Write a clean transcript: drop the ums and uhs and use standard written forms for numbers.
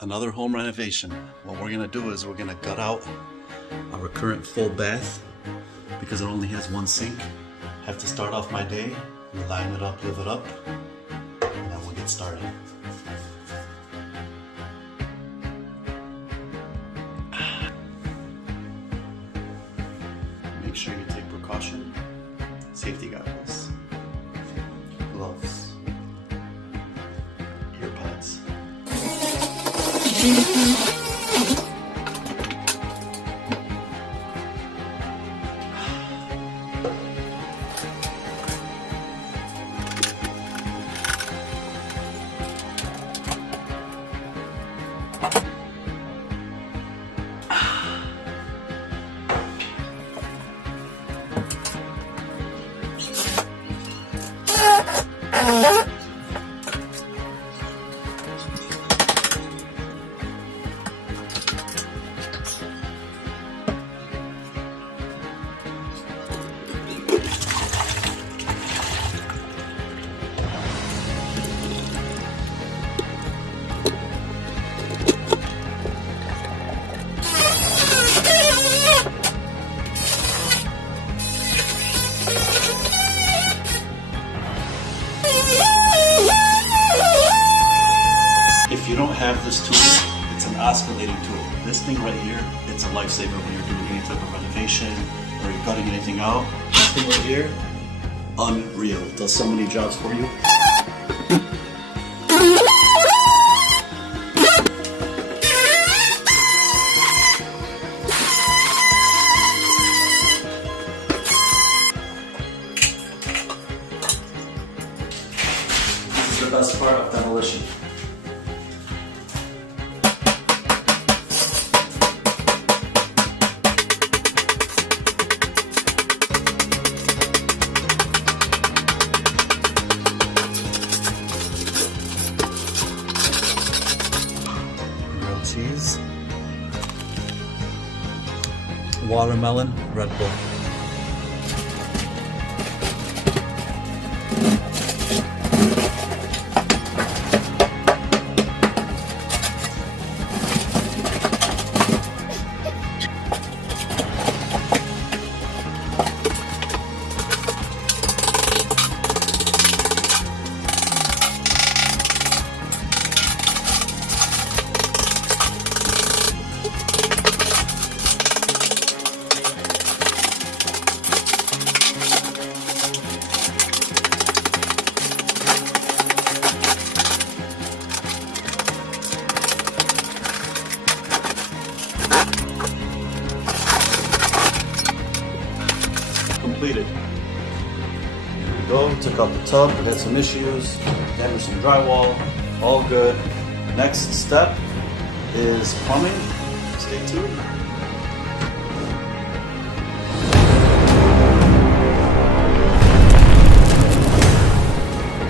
Another home renovation. What we're gonna do is we're gonna gut out our current full bath because it only has one sink. Have to start off my day, line it up, live it up, and then we'll get started. Make sure you take precaution, safety goggles, gloves, earpods. If you don't have this tool, it's an oscillating tool. This thing right here, it's a lifesaver when you're doing any type of renovation or you're cutting anything out. This thing right here, unreal. It does so many jobs for you. This is the best part of Demolition. Cheese, watermelon, Red Bull. Completed. Here we go. Took out the tub. We had some issues. Damaged some drywall. All good. Next step is plumbing. Stay tuned.